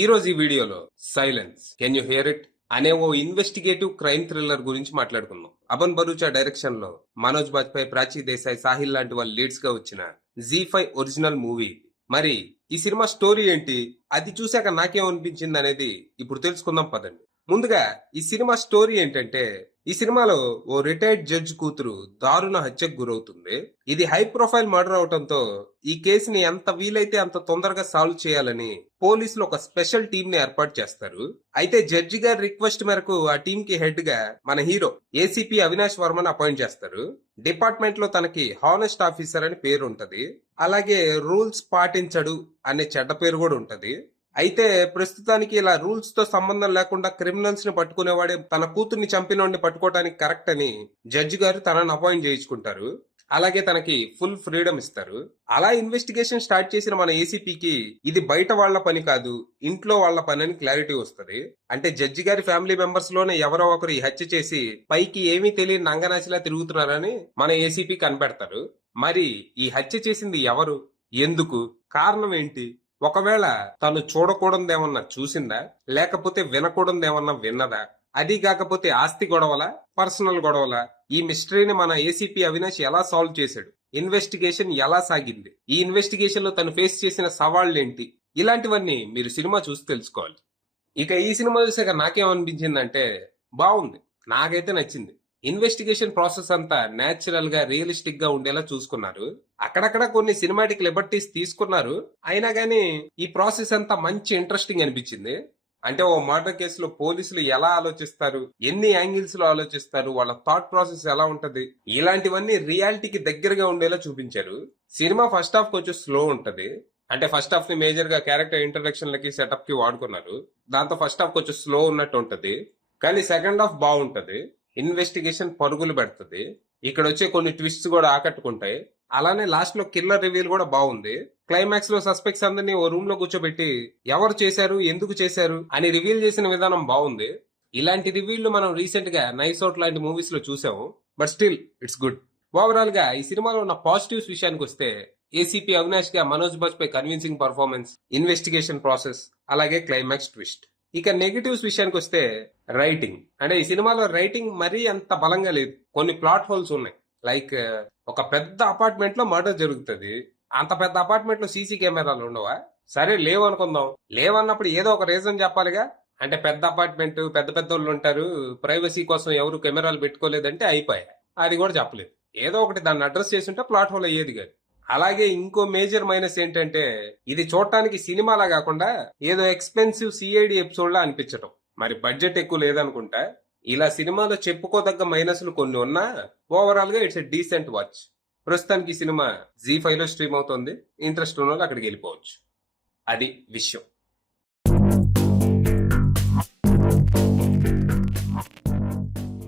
ఈ రోజు ఈ వీడియోలో silence can you here it అనే ఓ ఇన్వెస్టిగేటివ్ క్రైమ్ థ్రిల్లర్ గురించి మాట్లాడుకుందాం. అబన్ బరూచా డైరెక్షన్ లో మనోజ్ బాజ్పేయి, ప్రాచీ దేశాయ్, సాహిల్ లాంటి వాళ్ళు లీడ్స్ గా వచ్చిన జీ5 ఒరిజినల్ మూవీ. మరి ఈ సినిమా స్టోరీ ఏంటి, అది చూశాక నాకేమనిపించింది అనేది ఇప్పుడు తెలుసుకుందాం పదండి. ముందుగా ఈ సినిమా స్టోరీ ఏంటంటే, ఈ సినిమాలో ఓ రిటైర్డ్ జడ్జ్ కూతురు దారుణ హత్యకు గురవుతుంది. ఇది హై ప్రొఫైల్ మర్డర్ అవటంతో ఈ కేసుని ఎంత వీలైతే అంత తొందరగా సాల్వ్ చేయాలని పోలీసులు ఒక స్పెషల్ టీం ని ఏర్పాటు చేస్తారు. అయితే జడ్జి గారి రిక్వెస్ట్ మేరకు ఆ టీం కి హెడ్ గా మన హీరో ఏసీపీ అవినాష్ వర్మను అపాయింట్ చేస్తారు. డిపార్ట్మెంట్ లో తనకి హానెస్ట్ ఆఫీసర్ అని పేరు ఉంటది. అలాగే రూల్స్ పాటించడు అనే చెడ్డ పేరు కూడా ఉంటది. అయితే ప్రస్తుతానికి ఇలా రూల్స్ తో సంబంధం లేకుండా క్రిమినల్స్ ని పట్టుకునేవాడే తన కూతుర్ని చంపినోడిని పట్టుకోవడానికి కరెక్ట్ అని జడ్జి గారు తనని అపాయింట్ చేయించుకుంటారు. అలాగే తనకి ఫుల్ ఫ్రీడమ్ ఇస్తారు. అలా ఇన్వెస్టిగేషన్ స్టార్ట్ చేసిన మన ఏసీపీకి ఇది బయట వాళ్ల పని కాదు, ఇంట్లో వాళ్ల పని అని క్లారిటీ వస్తుంది. అంటే జడ్జి గారి ఫ్యామిలీ మెంబర్స్ లోనే ఎవరో ఒకరు ఈ హత్య చేసి పైకి ఏమీ తెలియని నంగనాచిలా తిరుగుతున్నారని మన ఏసీపీ కనిపెడతారు. మరి ఈ హత్య చేసింది ఎవరు, ఎందుకు, కారణం ఏంటి, ఒకవేళ తను చూడకూడదేమన్నా చూసిందా, లేకపోతే వినకూడదేమన్నా విన్నదా, అది కాకపోతే ఆస్తి గొడవల, పర్సనల్ గొడవల, ఈ మిస్టరీని మన ఏసీపీ అవినాష్ ఎలా సాల్వ్ చేశాడు, ఇన్వెస్టిగేషన్ ఎలా సాగింది, ఈ ఇన్వెస్టిగేషన్ లో తను ఫేస్ చేసిన సవాళ్లేంటి, ఇలాంటివన్నీ మీరు సినిమా చూసి తెలుసుకోవాలి. ఇక ఈ సినిమా చూసాక నాకేమనిపించిందంటే, బాగుంది, నాకైతే నచ్చింది. ఇన్వెస్టిగేషన్ ప్రాసెస్ అంతా నేచురల్ గా, రియలిస్టిక్ గా ఉండేలా చూసుకున్నారు. అక్కడక్కడ కొన్ని సినిమాటిక్ లిబర్టీస్ తీసుకున్నారు, అయినా గానీ ఈ ప్రాసెస్ అంతా మంచి ఇంట్రెస్టింగ్ అనిపించింది. అంటే ఓ మర్డర్ కేసులో పోలీసులు ఎలా ఆలోచిస్తారు, ఎన్ని యాంగిల్స్ లో ఆలోచిస్తారు, వాళ్ళ థాట్ ప్రాసెస్ ఎలా ఉంటది, ఇలాంటివన్నీ రియాలిటీకి దగ్గరగా ఉండేలా చూపించారు. సినిమా ఫస్ట్ హాఫ్ కొంచెం స్లో ఉంటది. అంటే ఫస్ట్ హాఫ్ ని మేజర్ గా క్యారెక్టర్ ఇంట్రడక్షన్ లకి, సెటప్ కి వాడుకున్నారు. దాంతో ఫస్ట్ హాఫ్ కొంచెం స్లో ఉన్నట్టు ఉంటది. కానీ సెకండ్ హాఫ్ బాగుంటది. ఇన్వెస్టిగేషన్ పరుగులు పెడుతుంది. ఇక్కడ వచ్చే కొన్ని ట్విస్ట్స్ కూడా ఆకట్టుకుంటాయి. అలానే లాస్ట్ లో కిల్లర్ రివీల్ కూడా బాగుంది. క్లైమాక్స్ లో సస్పెక్ట్స్ అందరినీ ఓ రూమ్ లో కూర్చోబెట్టి ఎవరు చేశారు, ఎందుకు చేశారు అని రివీల్ చేసిన విధానం బాగుంది. ఇలాంటి రివీల్ మనం రీసెంట్ గా నైస్ అవుట్ లాంటి మూవీస్ లో చూసాము. But still it's good. Overall గా ఈ సినిమాలో ఉన్న పాజిటివ్స్ విషయానికి వస్తే, ఏసీపీ అవినాష్ గా Manoj Bajpai convincing performance, investigation process, అలాగే క్లైమాక్స్ ట్విస్ట్. ఇక నెగిటివ్స్ విషయానికి వస్తే, రైటింగ్. అంటే ఈ సినిమాలో రైటింగ్ మరీ అంత బలంగా లేదు. కొన్ని ప్లాట్ హోల్స్ ఉన్నాయి. లైక్ ఒక పెద్ద అపార్ట్మెంట్ లో మర్డర్ జరుగుతుంది. అంత పెద్ద అపార్ట్మెంట్ లో సీసీ కెమెరాలు ఉండవా? సరే లేవు అనుకుందాం. లేవన్నప్పుడు ఏదో ఒక రీజన్ చెప్పాలిగా. అంటే పెద్ద అపార్ట్మెంట్, పెద్ద పెద్ద వాళ్ళు ఉంటారు, ప్రైవసీ కోసం ఎవరు కెమెరాలు పెట్టుకోలేదంటే అయిపోయా. అది కూడా చెప్పలేదు. ఏదో ఒకటి దాన్ని అడ్రస్ చేసి ఉంటే ప్లాట్ హోల్ అయ్యేది కాదు. అలాగే ఇంకో మేజర్ మైనస్ ఏంటంటే, ఇది చూడటానికి సినిమాలా కాకుండా ఏదో ఎక్స్పెన్సివ్ సిఐడి ఎపిసోడ్ లా అనిపించటం. మరి బడ్జెట్ ఎక్కువ లేదనుకుంటా. ఇలా సినిమాలో చెప్పుకోదగ్గ మైనస్లు కొన్ని ఉన్నా ఓవరాల్ గా ఇట్స్ ఎ డీసెంట్ వాచ్. ప్రస్తుతానికి ఈ సినిమా జీ5 లో స్ట్రీమ్ అవుతుంది. ఇంట్రెస్ట్ ఉన్న వాళ్ళు అక్కడికి వెళ్ళిపోవచ్చు. అది విషయం.